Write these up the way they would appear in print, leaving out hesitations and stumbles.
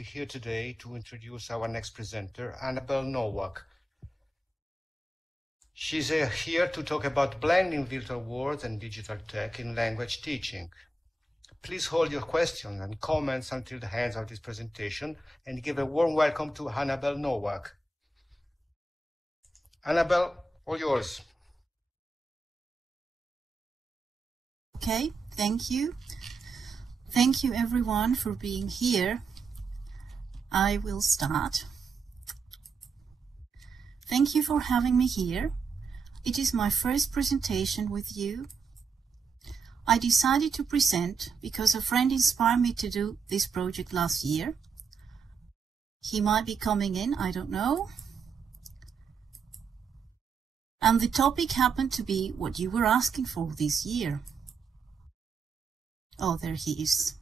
We're here today to introduce our next presenter, Anabel Nowak. She's here to talk about blending virtual worlds and digital tech in language teaching. Please hold your questions and comments until the end of this presentation and give a warm welcome to Anabel Nowak. Anabel, all yours. Okay, thank you. Thank you everyone for being here. I will start. Thank you for having me here. It is my first presentation with you. I decided to present because a friend inspired me to do this project last year. He might be coming in, I don't know. And the topic happened to be what you were asking for this year. Oh, there he is.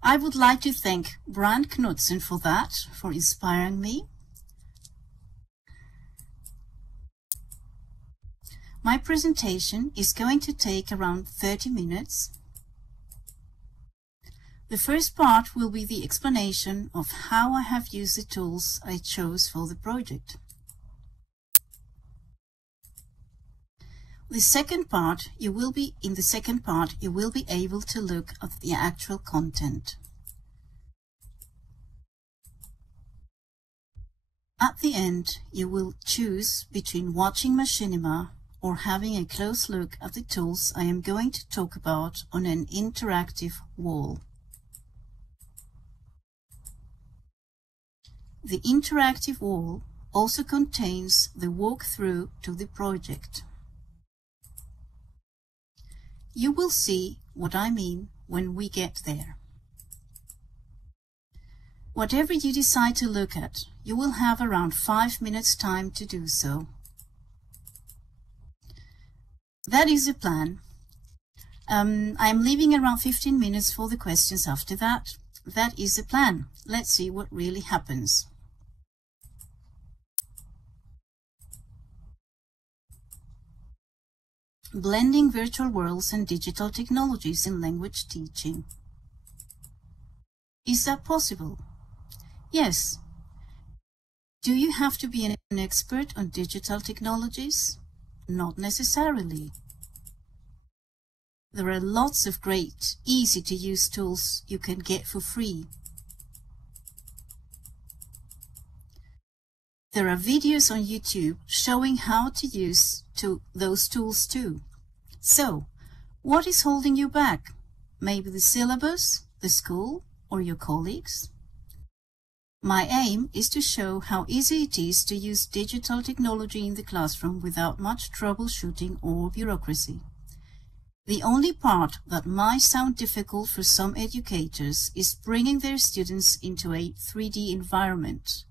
I would like to thank Rhein for that, for inspiring me. My presentation is going to take around 30 minutes. The first part will be the explanation of how I have used the tools I chose for the project. In the second part, you will be able to look at the actual content. At the end, you will choose between watching machinima or having a close look at the tools I am going to talk about on an interactive wall. The interactive wall also contains the walkthrough to the project. You will see what I mean when we get there. Whatever you decide to look at, you will have around 5 minutes time to do so. That is the plan. I'm leaving around 15 minutes for the questions after that. That is the plan. Let's see what really happens. Blending virtual worlds and digital technologies in language teaching. Is that possible? Yes. Do you have to be an expert on digital technologies? Not necessarily. There are lots of great, easy-to-use tools you can get for free. There are videos on YouTube showing how to use those tools too. So, what is holding you back? Maybe the syllabus, the school, or your colleagues? My aim is to show how easy it is to use digital technology in the classroom without much troubleshooting or bureaucracy. The only part that might sound difficult for some educators is bringing their students into a 3D environment.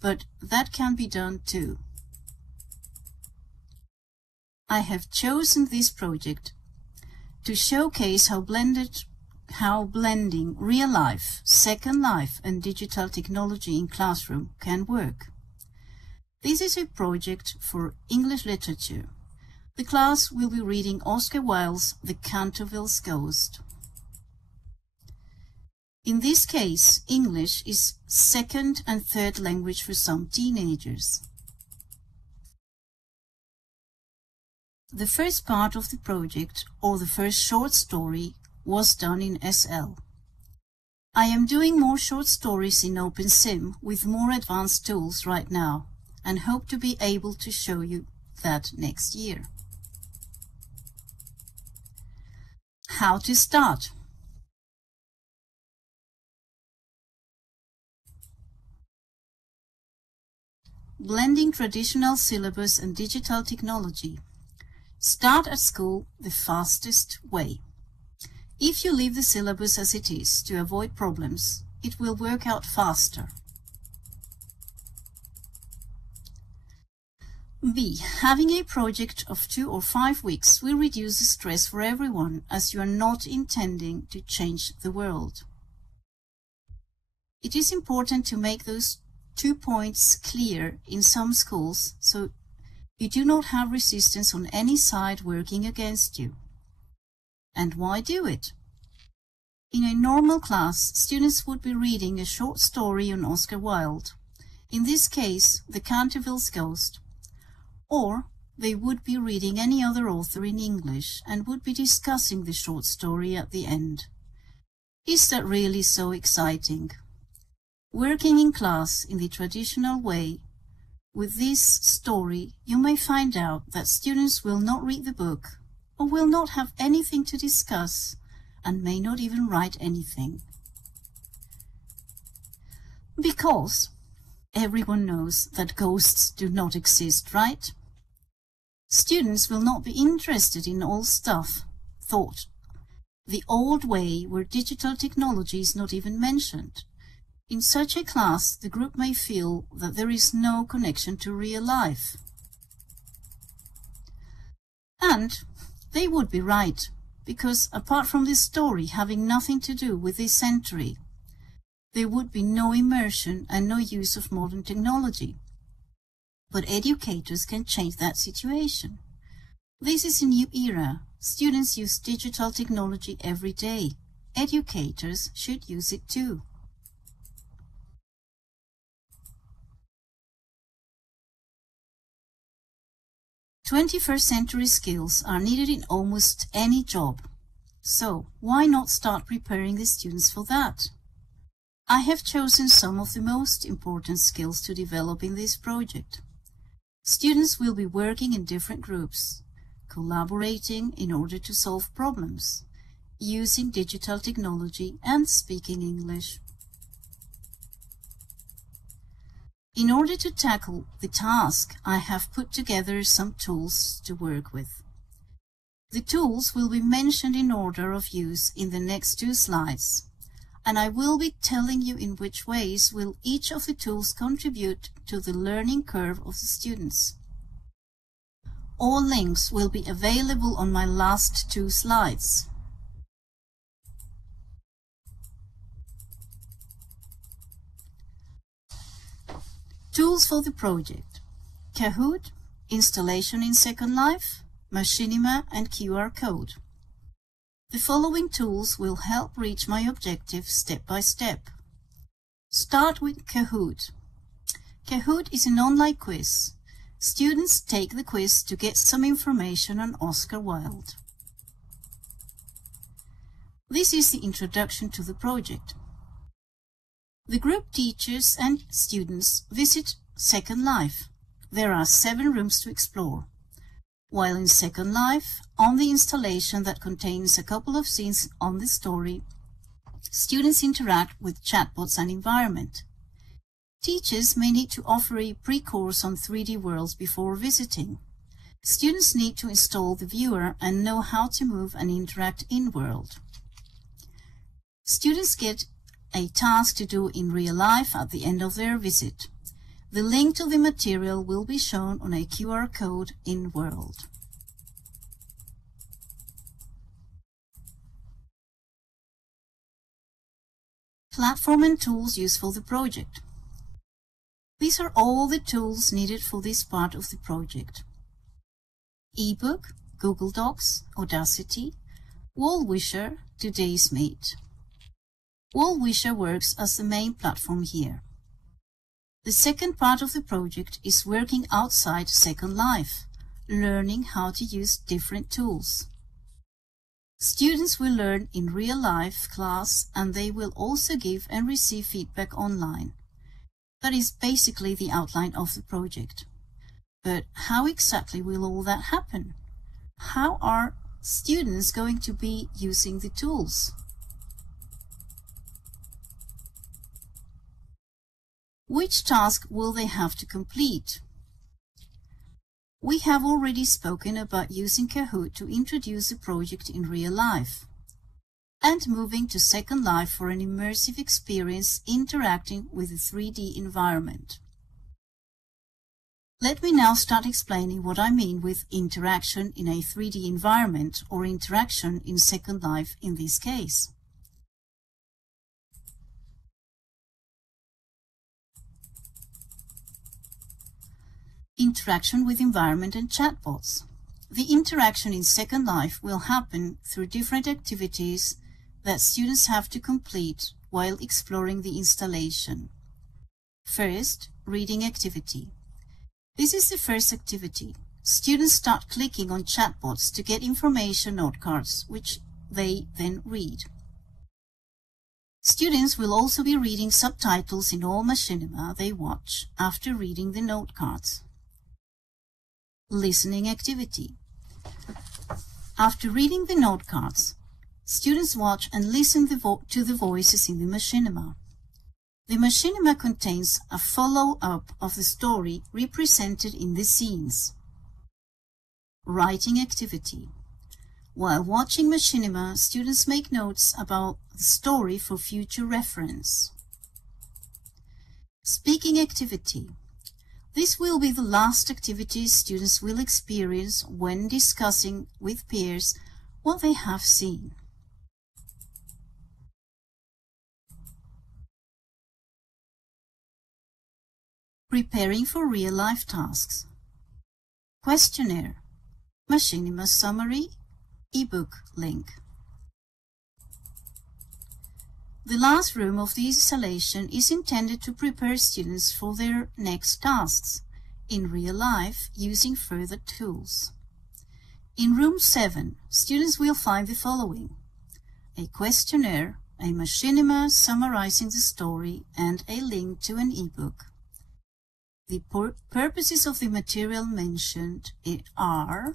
But that can be done too. I have chosen this project to showcase how blending real life, second life and digital technology in classroom can work. This is a project for English literature. The class will be reading Oscar Wilde's The Canterville's Ghost. In this case, English is second and third language for some teenagers. The first part of the project, or the first short story, was done in SL. I am doing more short stories in OpenSim with more advanced tools right now, and hope to be able to show you that next year. How to start? Blending traditional syllabus and digital technology. Start at school the fastest way. If you leave the syllabus as it is to avoid problems, it will work out faster. B. Having a project of 2 or 5 weeks will reduce the stress for everyone, as you are not intending to change the world. It is important to make those 2 points clear in some schools, so you do not have resistance on any side working against you. And why do it? In a normal class, students would be reading a short story on Oscar Wilde, in this case, The Canterville's Ghost, or they would be reading any other author in English and would be discussing the short story at the end. Is that really so exciting? Working in class in the traditional way, with this story, you may find out that students will not read the book or will not have anything to discuss and may not even write anything. Because everyone knows that ghosts do not exist, right? Students will not be interested in old stuff, thought the old way where digital technology is not even mentioned. In such a class, the group may feel that there is no connection to real life. And they would be right, because apart from this story having nothing to do with this century, there would be no immersion and no use of modern technology. But educators can change that situation. This is a new era. Students use digital technology every day. Educators should use it too. '21st century skills are needed in almost any job. So why not start preparing the students for that? I have chosen some of the most important skills to develop in this project. Students will be working in different groups, collaborating in order to solve problems, using digital technology and speaking English. In order to tackle the task, I have put together some tools to work with. The tools will be mentioned in order of use in the next 2 slides, and I will be telling you in which ways will each of the tools contribute to the learning curve of the students. All links will be available on my last 2 slides. Tools for the project: Kahoot, installation in Second Life, Machinima and QR code. The following tools will help reach my objective step by step. Start with Kahoot. Kahoot is an online quiz. Students take the quiz to get some information on Oscar Wilde. This is the introduction to the project. The group teachers and students visit Second Life. There are 7 rooms to explore. While in Second Life, on the installation that contains a couple of scenes on the story, students interact with chatbots and environment. Teachers may need to offer a pre-course on 3D worlds before visiting. Students need to install the viewer and know how to move and interact in-world. Students get a task to do in real life at the end of their visit. The link to the material will be shown on a QR code in World. Platform and tools used for the project. These are all the tools needed for this part of the project: eBook, Google Docs, Audacity, Wallwisher, Today's Meet. Wallwisher works as the main platform here. The second part of the project is working outside Second Life, learning how to use different tools. Students will learn in real-life class, and they will also give and receive feedback online. That is basically the outline of the project. But how exactly will all that happen? How are students going to be using the tools? Which task will they have to complete? We have already spoken about using Kahoot to introduce the project in real life, and moving to Second Life for an immersive experience interacting with the 3D environment. Let me now start explaining what I mean with interaction in a 3D environment, or interaction in Second Life in this case. Interaction with environment and chatbots. The interaction in Second Life will happen through different activities that students have to complete while exploring the installation. First, reading activity. This is the first activity. Students start clicking on chatbots to get information note cards, which they then read. Students will also be reading subtitles in all machinima they watch after reading the note cards. Listening activity. After reading the note cards, students watch and listen to the voices in the machinima. The machinima contains a follow-up of the story represented in the scenes. Writing activity. While watching machinima, students make notes about the story for future reference. Speaking activity. This will be the last activity students will experience when discussing with peers what they have seen. Preparing for real-life tasks. Questionnaire. Machinima summary. Ebook link. The last room of the installation is intended to prepare students for their next tasks in real life using further tools. In room 7, students will find the following: a questionnaire, a machinima summarizing the story, and a link to an ebook. The purposes of the material mentioned are: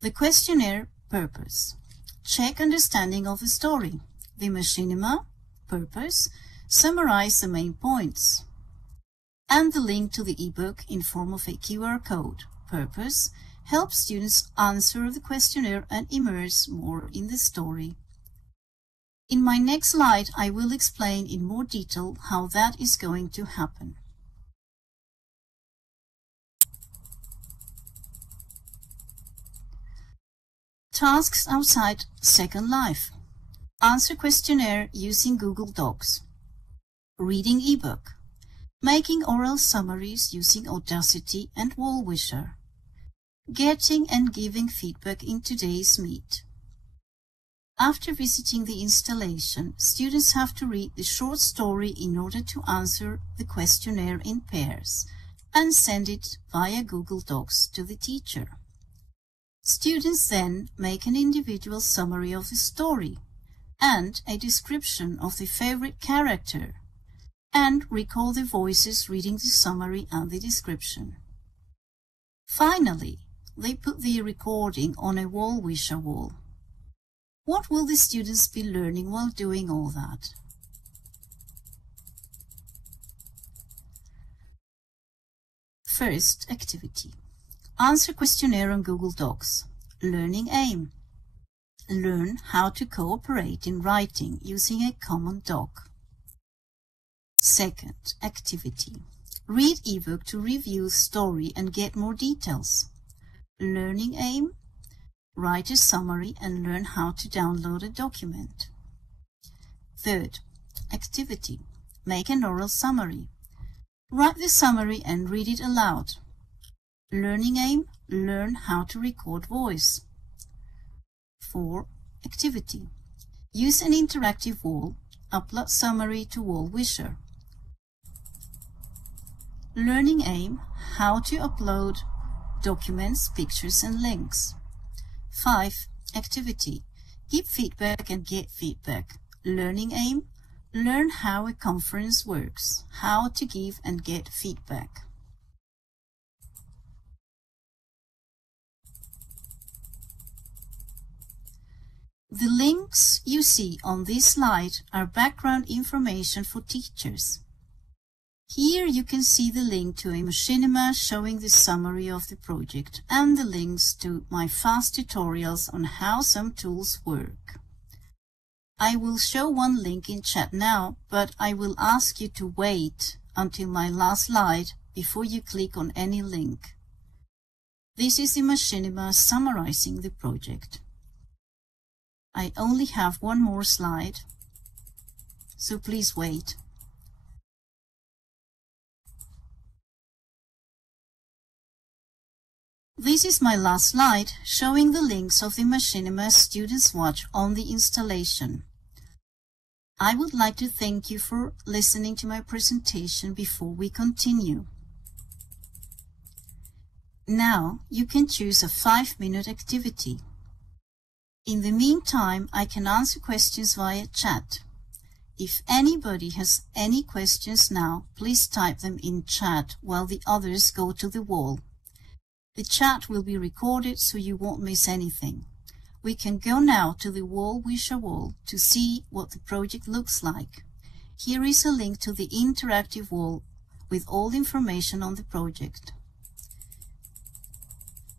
the questionnaire purpose. Check understanding of the story. The machinima purpose. Summarize the main points. And the link to the ebook in form of a QR code. Purpose. Help students answer the questionnaire and immerse more in the story. In my next slide, I will explain in more detail how that is going to happen. Tasks outside Second Life. Answer questionnaire using Google Docs. Reading ebook. Making oral summaries using Audacity and Wallwisher. Getting and giving feedback in today's meet. After visiting the installation, students have to read the short story in order to answer the questionnaire in pairs and send it via Google Docs to the teacher. Students then make an individual summary of the story and a description of the favorite character and recall the voices reading the summary and the description. Finally, they put the recording on a Wallwisher wall. What will the students be learning while doing all that? First activity. Answer questionnaire on Google Docs. Learning aim. Learn how to cooperate in writing using a common doc. Second activity. Read ebook to review story and get more details. Learning aim. Write a summary and learn how to download a document. Third activity. Make an oral summary. Write the summary and read it aloud. Learning aim. Learn how to record voice. 4. Activity. Use an interactive wall. Upload summary to Wallwisher. Learning aim. How to upload documents, pictures and links. 5. Activity. Give feedback and get feedback. Learning aim. Learn how a conference works. How to give and get feedback. The links you see on this slide are background information for teachers. Here you can see the link to a machinima showing the summary of the project and the links to my fast tutorials on how some tools work. I will show one link in chat now, but I will ask you to wait until my last slide before you click on any link. This is the machinima summarizing the project. I only have one more slide, so please wait. This is my last slide showing the links of the machinima students watch on the installation. I would like to thank you for listening to my presentation before we continue. Now you can choose a 5-minute activity. In the meantime, I can answer questions via chat. If anybody has any questions now, please type them in chat while the others go to the wall. The chat will be recorded so you won't miss anything. We can go now to the Wisher wall to see what the project looks like. Here is a link to the interactive wall with all the information on the project.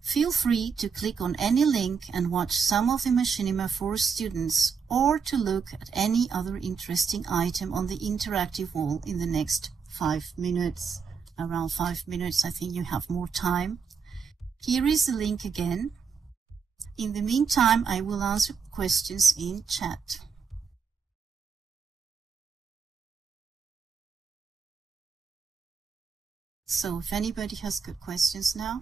Feel free to click on any link and watch some of the machinima for students, or to look at any other interesting item on the interactive wall in the next 5 minutes. Around 5 minutes, I think you have more time. Here is the link again. In the meantime, I will answer questions in chat. So if anybody has good questions now.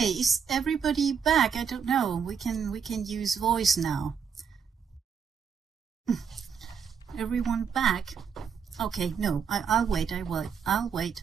Okay, is everybody back? I don't know. We can use voice now. Everyone back? Okay, no, I'll wait. I'll wait.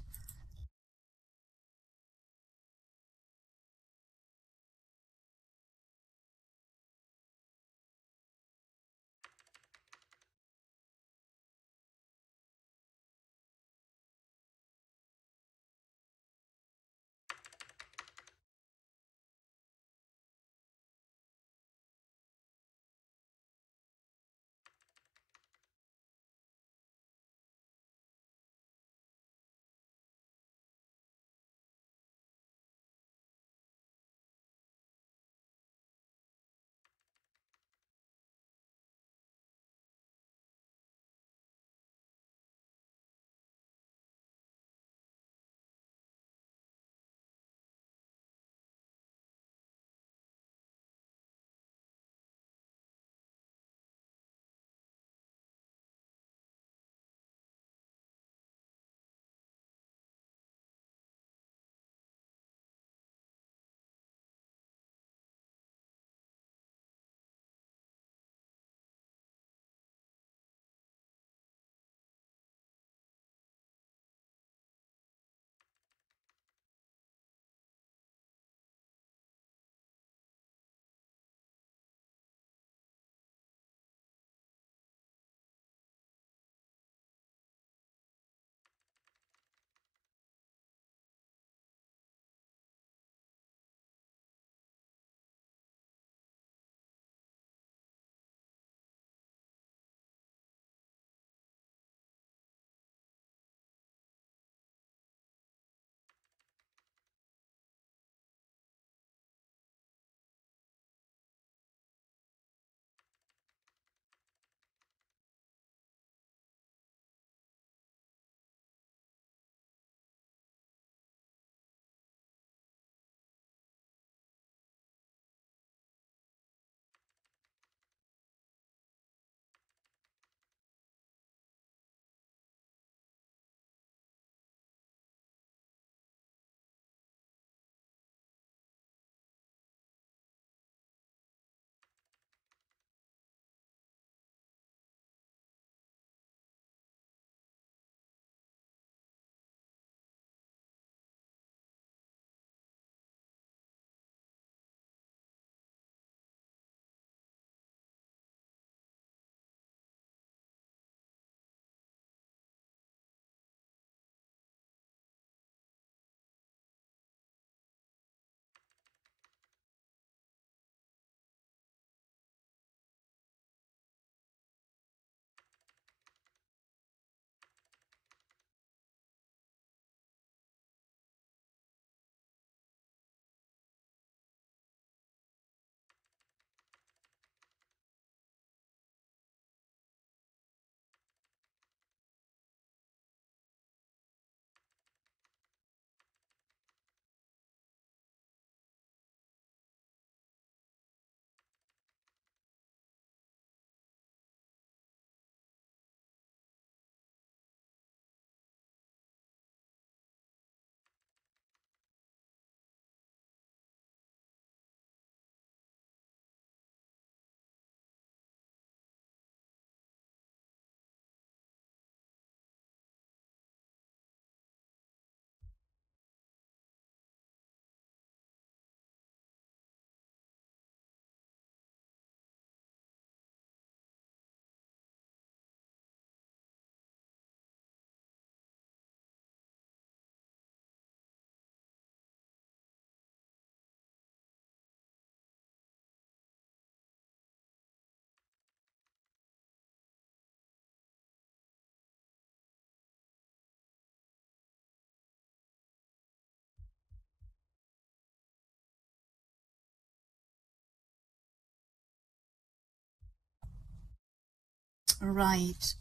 Right.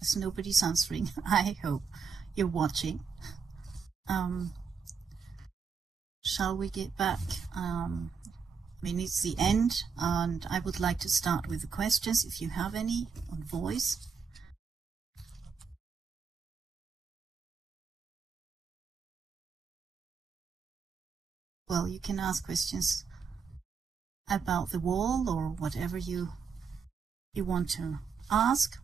As nobody's answering, I hope you're watching. Shall we get back? I mean, it's the end, and I would like to start with the questions, if you have any, on voice. well, you can ask questions about the wall or whatever you want to ask.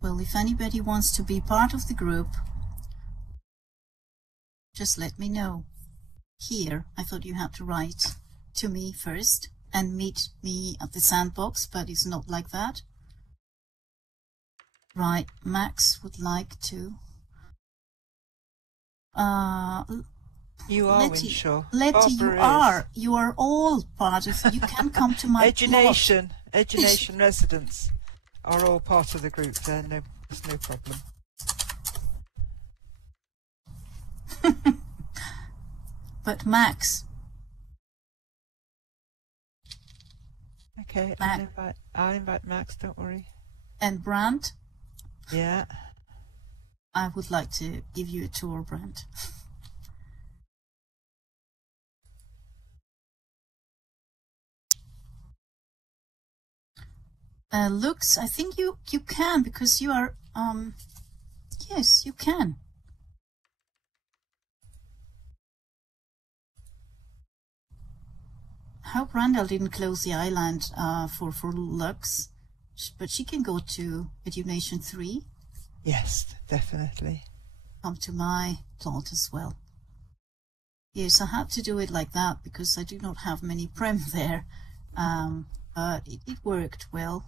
Well, if anybody wants to be part of the group, just let me know. Here, I thought you had to write to me first and meet me at the sandbox, but it's not like that. Right, Max would like to. You are Winshaw. Letty, you are all part of. You can come to my Edunation residents are all part of the group. There's no problem. But Max. Okay, I'll invite Max, don't worry. And Brandt? Yeah. I would like to give you a tour, Brandt. Lux, I think you can, because you are, yes, you can. I hope Randall didn't close the island for Lux, but she can go to Edunation 3. Yes, definitely. Come to my plot as well. Yes, I had to do it like that because I do not have many prem there, but it worked well.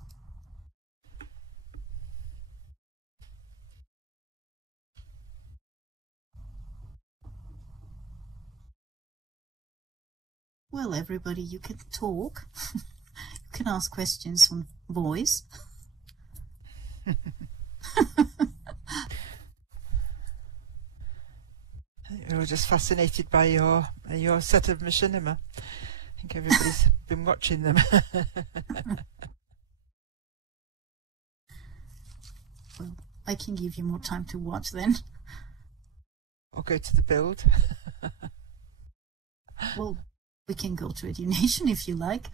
Well, everybody, you can talk. You can ask questions on voice. We were just fascinated by your set of machinima. I think everybody's been watching them. Well, I can give you more time to watch then. Or go to the build. Well, we can go to Edunation if you like.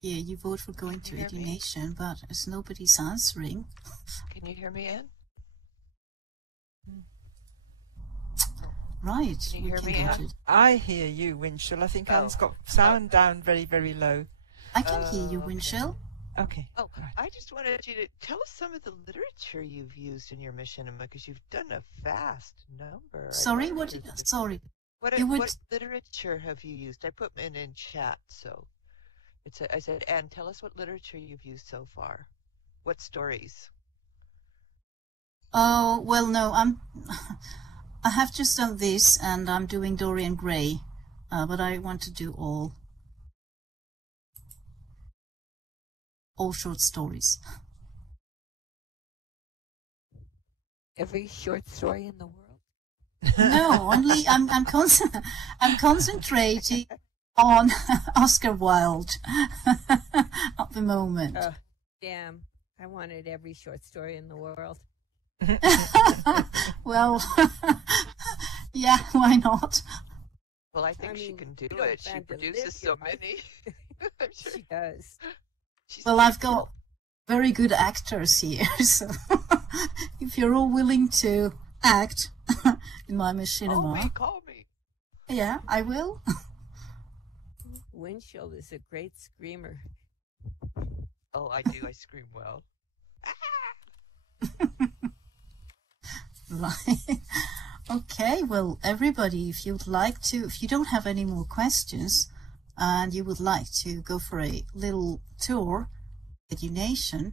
Yeah, you vote for going to Edunation, but as nobody's answering. Can you hear me, Anne? Right. Can you hear me, Anne? I hear you, Winchell. I think Anne's got sound down very, very low. I can hear you, Winchell. Okay. Oh, I just wanted you to tell us some of the literature you've used in your machinima, because you've done a vast number. Sorry, what? Sorry. What literature have you used? I put it in chat, so I said, Anne, tell us what literature you've used so far. What stories? Oh, well, no, I have just done this, and I'm doing Dorian Gray, but I want to do all short stories. Every short story in the world? No, only I'm concentrating on Oscar Wilde at the moment. Damn, I wanted every short story in the world. Well, yeah, why not? Well, I think she can do it. She produces so many. She does. Well, I've got very good actors here, so if you're all willing to act in my machinima. Call me. Yeah, I will. Windshield is a great screamer. Oh, I do. I scream well. Right. Okay, well, everybody, if you don't have any more questions and you would like to go for a little tour at Edunation,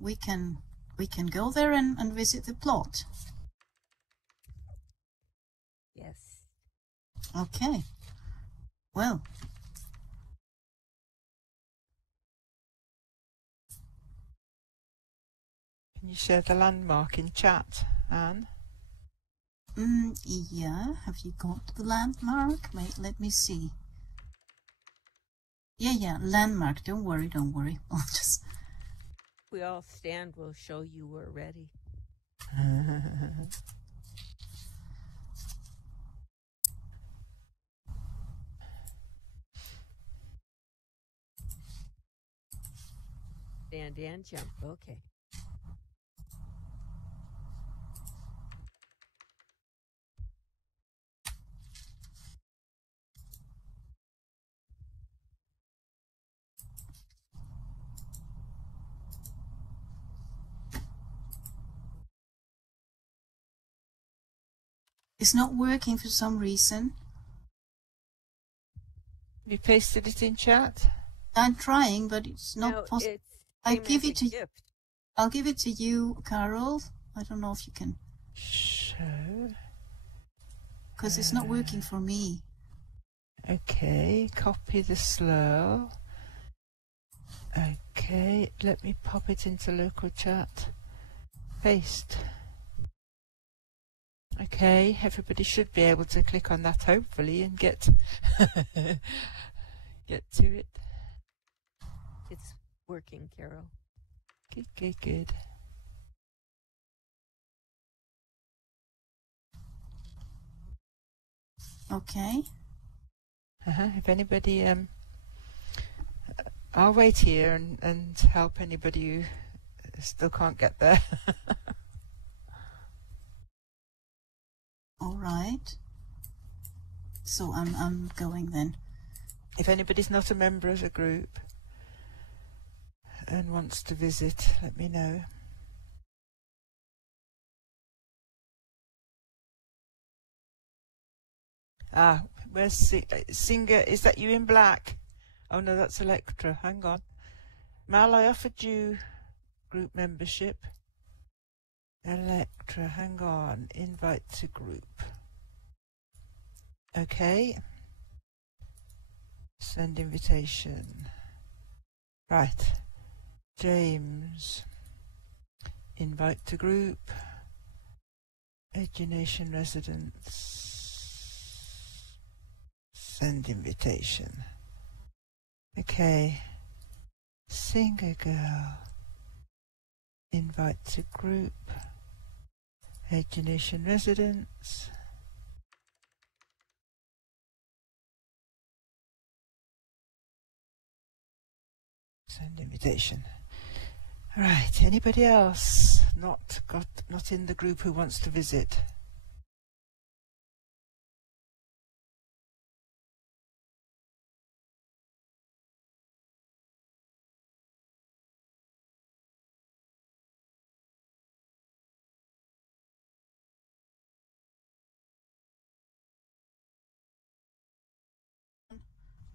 we can go there and visit the plot. Yes. Okay. Well. Can you share the landmark in chat, Anne? Yeah, have you got the landmark? Wait, let me see. Yeah, landmark. Don't worry. I'll just... We all stand, we'll show you we're ready. Stand and jump, okay. It's not working for some reason. Have you pasted it in chat? I'm trying, but it's not possible. I'll give it to you, Carol. I don't know if you can. Show. Because it's not working for me. Okay, copy the slow. Okay, let me pop it into local chat. Paste. Okay, everybody should be able to click on that hopefully and get get to it. It's working, Carol. Good. Okay. If anybody, I'll wait here and help anybody who still can't get there. All right. So I'm going then. If anybody's not a member of a group and wants to visit, let me know. Where's Singer? Is that you in black? Oh no, that's Electra. Hang on. Mal, I offered you group membership. Electra, hang on. Invite to group. Okay. Send invitation. Right. James. Invite to group. Education residents. Send invitation. Okay. Singer girl. Invite to group. Education residents. Send invitation. Right, anybody else not in the group who wants to visit?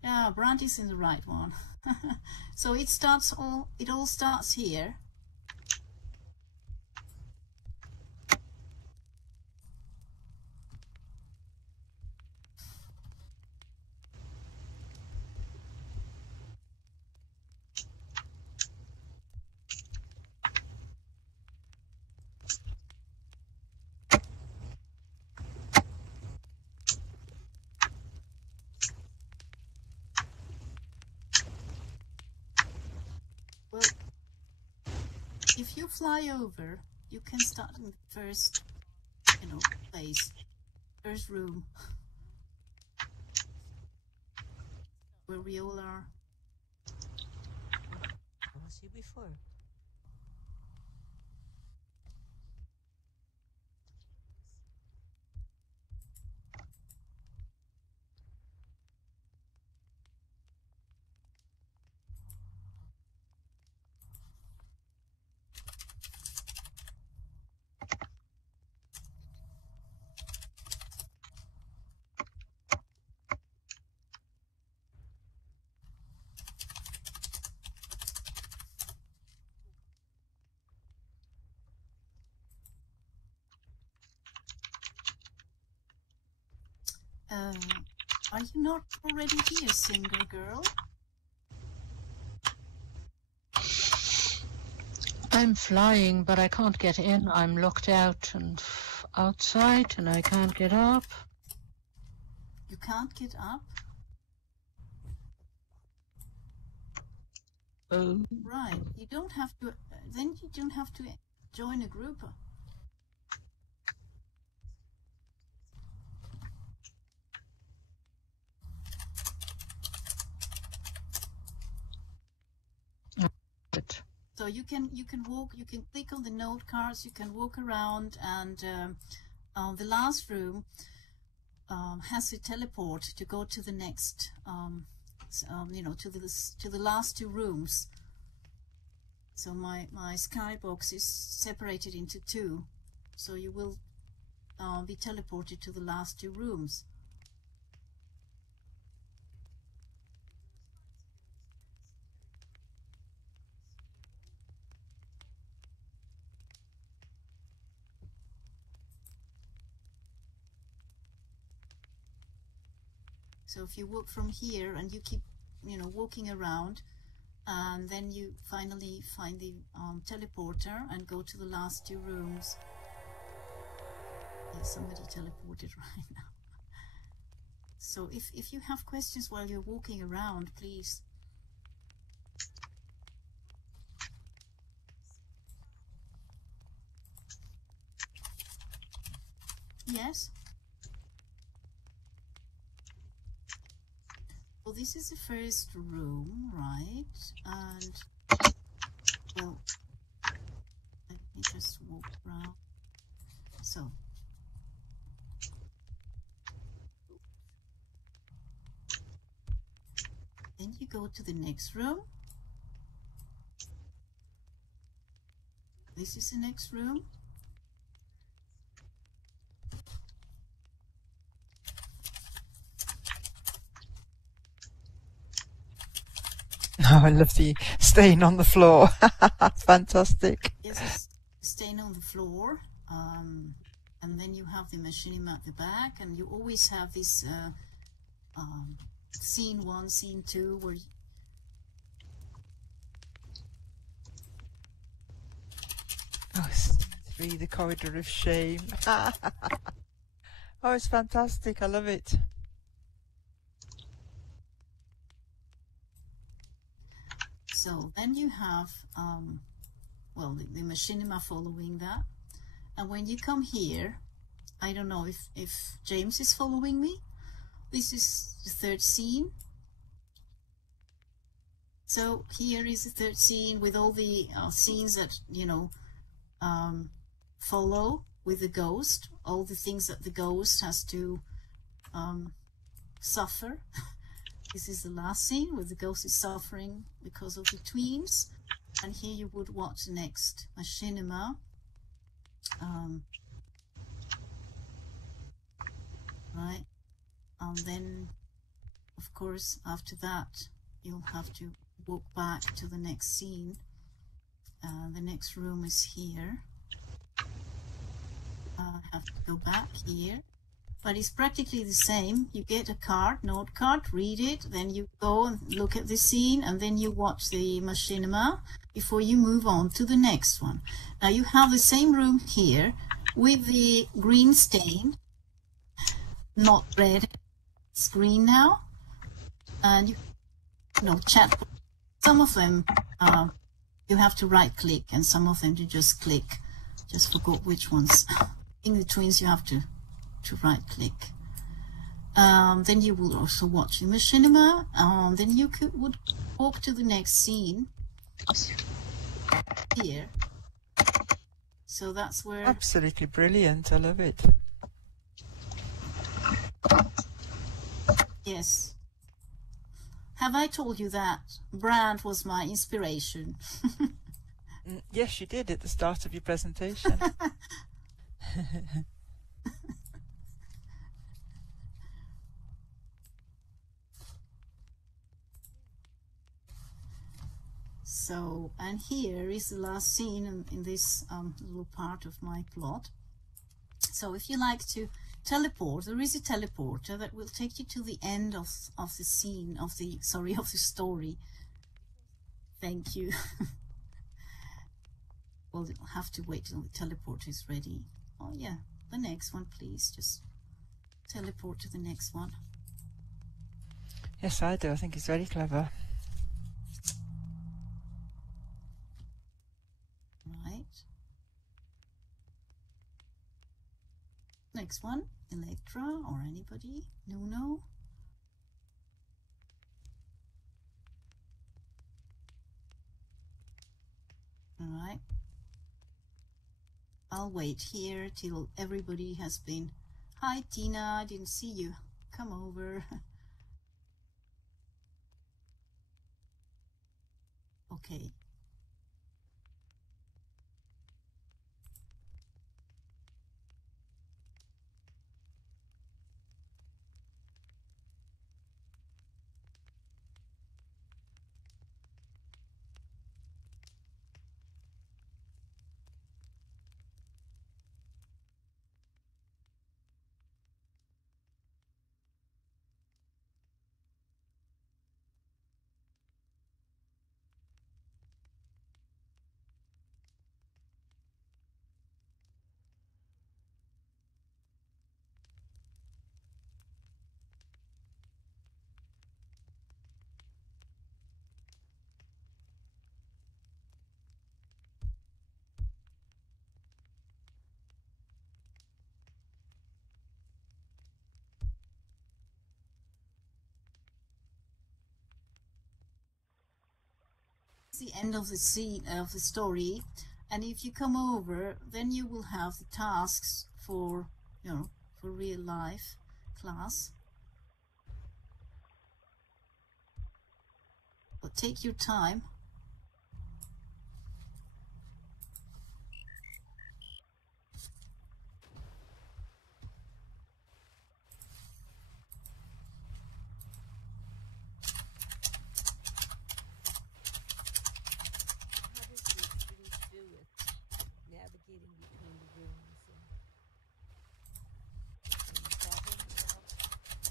Yeah, Brandy's in the right one. So it all starts here. Well, if you fly over, you can start in the first, place, first room, where we all are. I'll see you before. Are you not already here, Singer girl? I'm flying, but I can't get in. I'm locked out, and outside and I can't get up. You can't get up? Oh. Right. You don't have to, then you don't have to join a group. So you can walk, you can click on the note cards, you can walk around, and the last room has a teleport to go to the next, you know, to the last two rooms. So my skybox is separated into two, so you will be teleported to the last two rooms. So if you walk from here and you keep, you know, walking around, and then you finally find the teleporter and go to the last two rooms. Yeah, somebody teleported right now. So if you have questions while you're walking around, please. Yes? Well, this is the first room, right? And, well, let me just walk around. So, then you go to the next room. This is the next room. Oh, I love the stain on the floor. Fantastic. Yes, it's stain on the floor. And then you have the machinima at the back, and you always have this scene 1, scene 2, where Oh, 3, the corridor of shame. Oh, it's fantastic. I love it. so then you have well, the machinima following that. And when you come here, I don't know if James is following me. This is the third scene. So here is the third scene with all the scenes that, you know, follow with the ghost, all the things that the ghost has to suffer. This is the last scene where the ghost is suffering because of the tweens. And here you would watch next machinima. Right, and then of course after that you'll have to walk back to the next scene. The next room is here. I have to go back here, but it's practically the same. You get a card, note card, read it, then you go and look at the scene, and then you watch the machinima before you move on to the next one. Now you have the same room here with the green stain, not red, it's green now, and you know, chat. Some of them you have to right click, and some of them you just click. Just forgot which ones. In the twins you have to right click. Then you will also watch the machinima. Then you would walk to the next scene here. So that's where... Absolutely brilliant. I love it. Yes. Have I told you that Brand was my inspiration? Yes, you did at the start of your presentation. So, and here is the last scene in this little part of my plot. So if you like to teleport, there is a teleporter that will take you to the end of the scene, of the story. Thank you. Well, you'll have to wait till the teleporter is ready. Oh yeah, the next one, please. Just teleport to the next one. Yes, I do. I think it's very clever. Right. Next one, Electra or anybody. Nuno. All right. I'll wait here till everybody has been. Hi, Tina. I didn't see you. Come over. Okay. The end of the scene of the story, and if you come over, then you will have the tasks for, you know, for real life class. But take your time. How does the students do with navigating between the rooms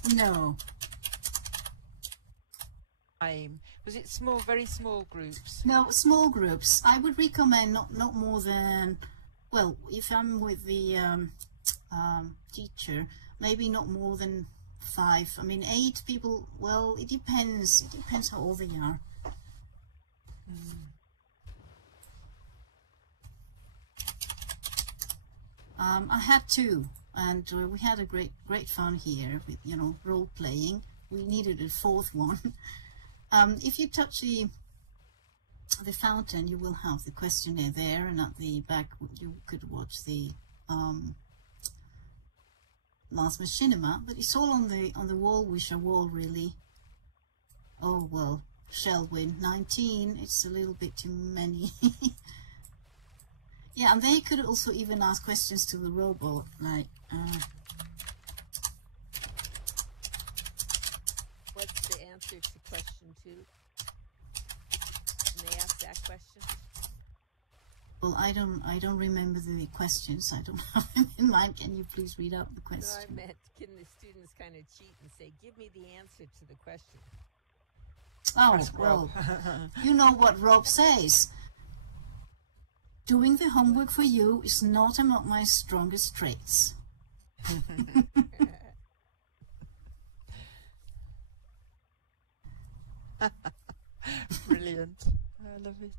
and No. Was it small, very small groups? No, small groups. I would recommend not more than, well, if I'm with the teacher, maybe not more than 5. I mean, 8 people, well, it depends. It depends how old they are. I had 2, and we had a great fun here with, you know, role playing. We needed a 4th one. If you touch the fountain, you will have the questionnaire there, and at the back you could watch the last machinima. But it's all on the wall, Wisher wall, really. Oh well, Shelwyn 19. It's a little bit too many. Yeah, and they could also even ask questions to the robot, like. what's the answer to question 2? And they ask that question. Well, I don't remember the questions. I don't have them in mind. Can you please read out the No, question? I meant, can the students kind of cheat and say, give me the answer to the question? Oh, Ask well, Rob. you know what Rob says. Doing the homework for you is not among my strongest traits. Brilliant. I love it.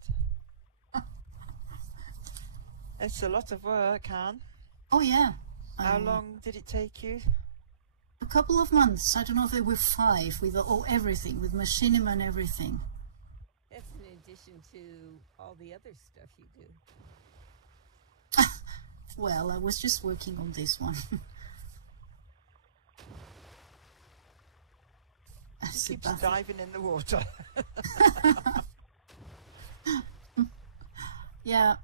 It's a lot of work, Anne. Oh, yeah. How long did it take you? A couple of months. I don't know if they were 5 with everything, with machinima and everything. That's in addition to all the other stuff you do. Well, I was just working on this one. Keeps diving in the water. Yeah,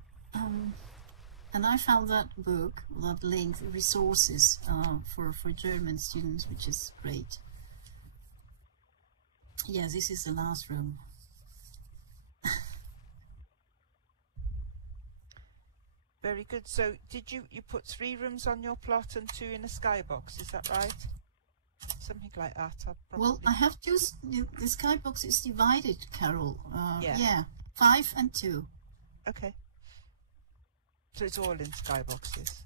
and I found that book, that link, the resources for German students, which is great. Yeah, this is the last room. Very good. So did you put 3 rooms on your plot and 2 in a skybox, is that right? Something like that. Well, I have just, the skybox is divided, Carol. Yeah, 5 and 2. Okay. So it's all in skyboxes.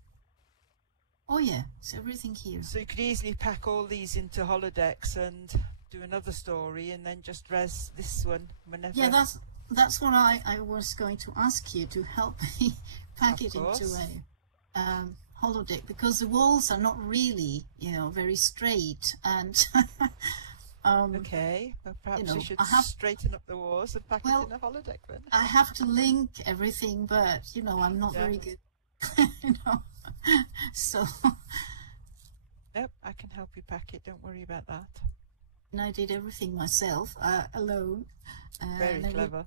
Oh yeah, it's everything here. So you could easily pack all these into holodecks and do another story and then just res this one whenever. Yeah, that's what I was going to ask you to help me pack Of it course. into a holodeck, because the walls are not really, very straight, and Okay, well, perhaps we should straighten up the walls and pack it in a holodeck then. I have to link everything, but I'm not very good. So. Nope, I can help you pack it. Don't worry about that. And I did everything myself, alone. Very clever.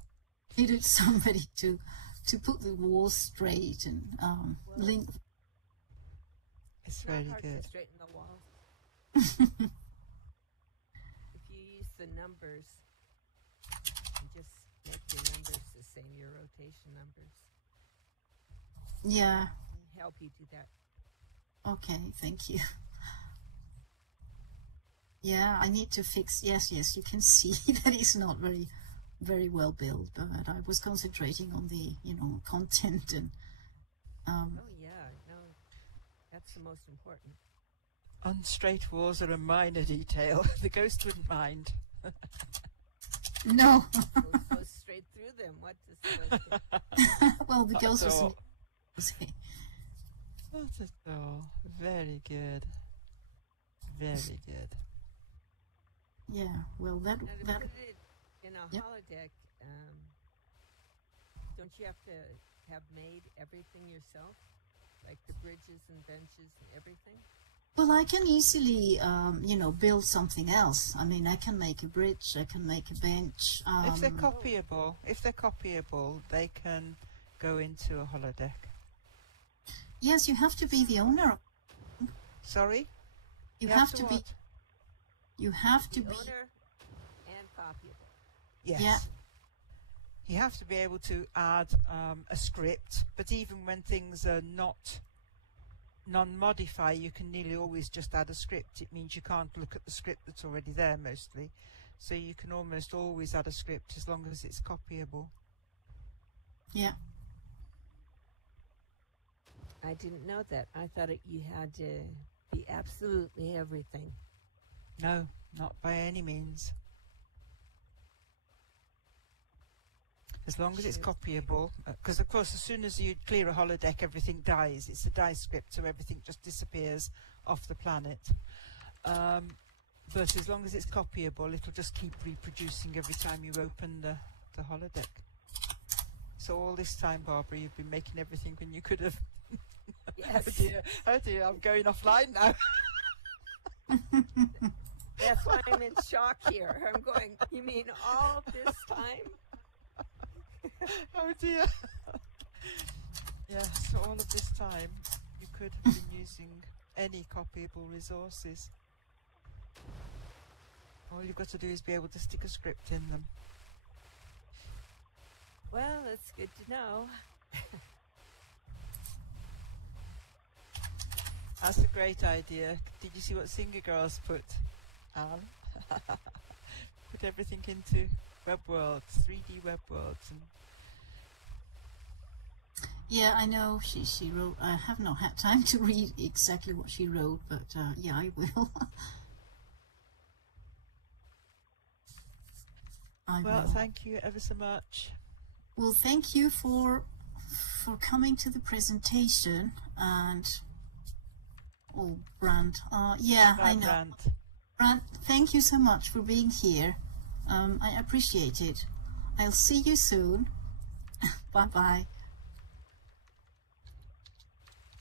I needed somebody to put the walls straight and link. It's very hard good. to straighten the walls. If you use the numbers, and just make your numbers the same, your rotation numbers. Yeah. I'll help you do that. Okay, thank you. Yeah, I need to fix. Yes, you can see that it's not very, very well built, but I was concentrating on the, content and. Oh yeah, no, that's the most important. Unstraight walls are a minor detail. The ghost wouldn't mind. No. Go straight through them. What does the ghost do? Well, the ghost was. Not at all. Very good. Very good. Yeah, well, Now, to put it in a holodeck, don't you have to have made everything yourself? Like the bridges and benches and everything? Well, I can easily, build something else. I mean, I can make a bridge, I can make a bench. If they're copyable, they can go into a holodeck. Yes, you have to be the owner. Sorry? You have to be. what? You have to The be. owner and copyable. Yes. Yeah. You have to be able to add a script, but even when things are not non-modify, you can nearly always just add a script. It means you can't look at the script that's already there mostly. So you can almost always add a script as long as it's copyable. Yeah. I didn't know that. I thought you had to be absolutely everything. No, not by any means. As long as it's copyable, because of course as soon as you clear a holodeck everything dies. It's a die script, so everything just disappears off the planet. But as long as it's copyable, it'll just keep reproducing every time you open the holodeck. So all this time, Barbara, you've been making everything when you could have. Yes. Oh dear, I'm going offline now. That's why I'm in shock here. I'm going, you mean all this time? Oh dear. Yeah, so all of this time you could have been using any copyable resources. All you've got to do is be able to stick a script in them. Well, it's good to know. That's a great idea. Did you see what Singer Girls put, Anne? Put everything into web worlds, 3D web worlds. And Yeah, I know she wrote. I have not had time to read exactly what she wrote, but yeah, I will. well, will. thank you ever so much. Well, thank you for coming to the presentation and. Oh, Brand. Yeah, I know. Brand, thank you so much for being here. I appreciate it. I'll see you soon. Bye-bye.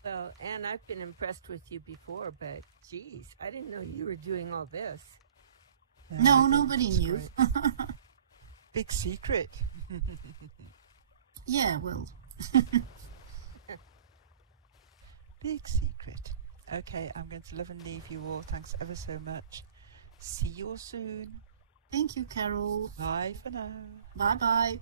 Well, Anne, I've been impressed with you before, but geez, I didn't know you were doing all this. Yeah, No, nobody knew. Big secret. Yeah, well. Big secret. Okay, I'm going to love and leave you all. Thanks ever so much. See you all soon. Thank you, Carol. Bye for now. Bye-bye.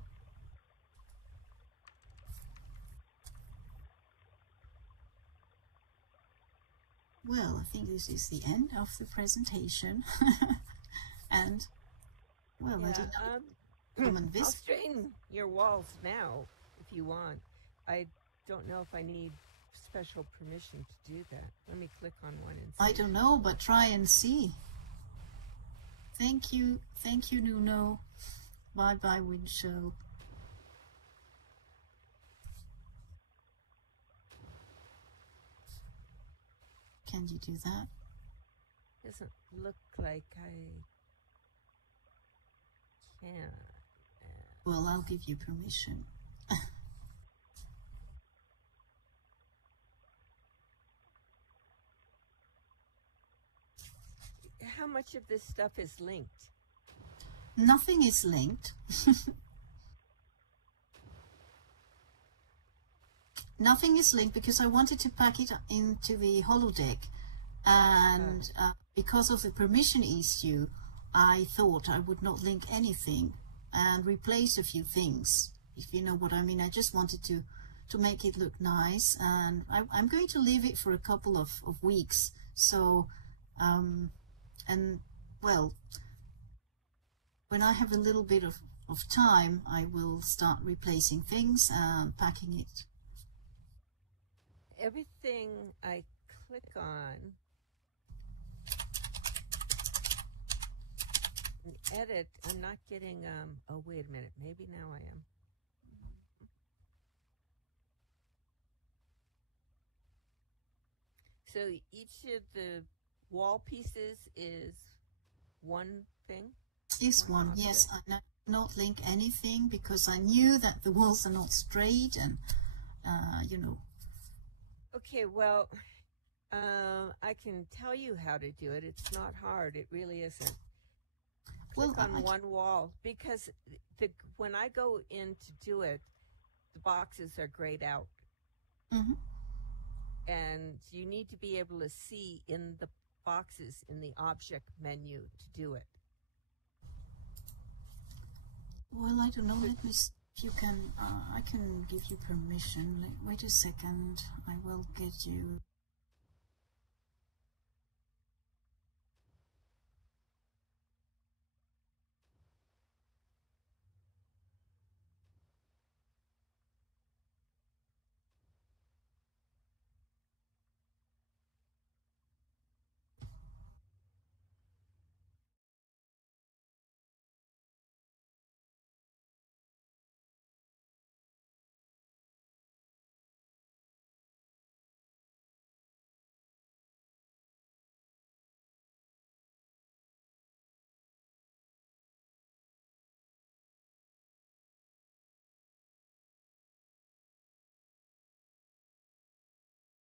Well, I think this is the end of the presentation. And, well, I did not come and I'll visit. straighten your walls now if you want. I don't know if I need special permission to do that. Let me click on one and see. I don't know, but try and see. Thank you, Nuno. Bye bye, Windshow. Can you do that? Doesn't look like I can. Well, I'll give you permission. How much of this stuff is linked? Nothing is linked. Nothing is linked because I wanted to pack it into the holodeck, and because of the permission issue, I thought I would not link anything and replace a few things, if you know what I mean. I just wanted to make it look nice, and I'm going to leave it for a couple of weeks. So, and well, when I have a little bit of time, I will start replacing things and packing it. Everything I click on and edit, I'm not getting, oh, wait a minute, maybe now I am. So each of the wall pieces is one thing? This one, yes. I not link anything because I knew that the walls are not straight, and, you know. Okay, well, I can tell you how to do it. It's not hard. It really isn't. Click on one wall, because when I go in to do it, the boxes are grayed out. Mm-hmm. And you need to be able to see in the boxes in the object menu to do it. Well, I don't know. Let me see if you can. I can give you permission. Wait a second. I will get you.